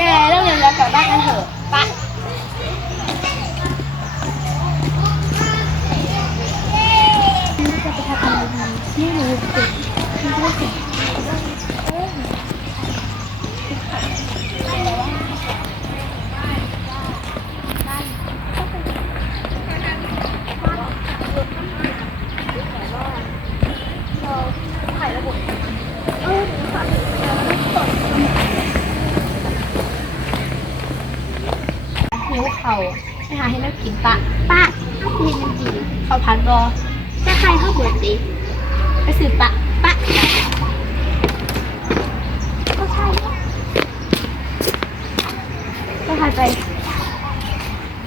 แกเรื่องเงินแล้วกลับบ้านกันเถอะไปุเขาไม่หาให้แม่กินปะ ปะข้าวเย็นจริงเขาพันบอจะใครเข้าบวชดิไปสืบปะ ปะ ก็ใช่ก็หารไป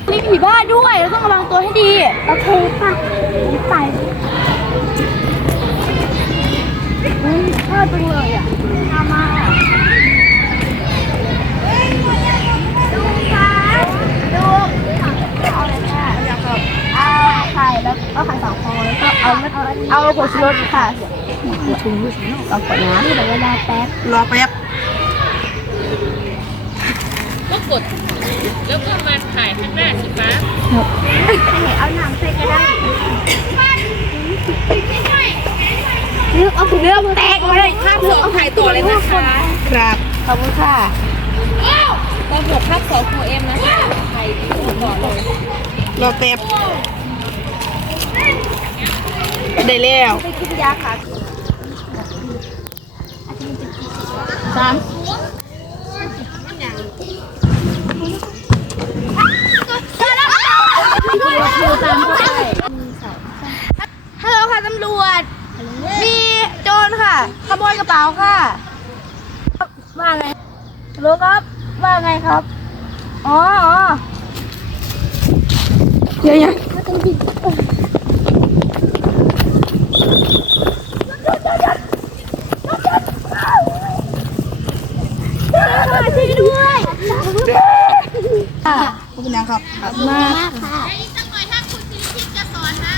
มีผีบ้าด้วยเราต้องระวังตัวให้ดี โอเคป่ะไปไปอืมพลาดไปเลยอ่ะมาเอาผงชลรสค่ะรอก่อนนะเดี๋ยวเวลาแป๊บ รอแป๊บก็กดแล้วก็มาถ่ายข้างหน้าสิป้าเอาหนังใส่ก็ได้นางเอาถุงเนื้อมึงแตกมาเลยข้าสองถ่ายตัวเลยนะคะ ครับ ขอบคุณค่ะตอนหกขักสองครวเอ็มนะคะถ่ายตัวก่อนเลยรอแป๊บได้แล้ว ไปคิดยาค่ะสามฮัลโหลค่ะตำรวจ มีโจรค่ะ ขโมยกระเป๋าค่ะ ว่าไงรู้ครับ ว่าไงครับ อ๋ออ๋อเดี๋ยวเนี่ยขอบคุณนะครับมากค่ะอันนี้จะปล่อยถ้าคุณพิชิตจะสอนนะ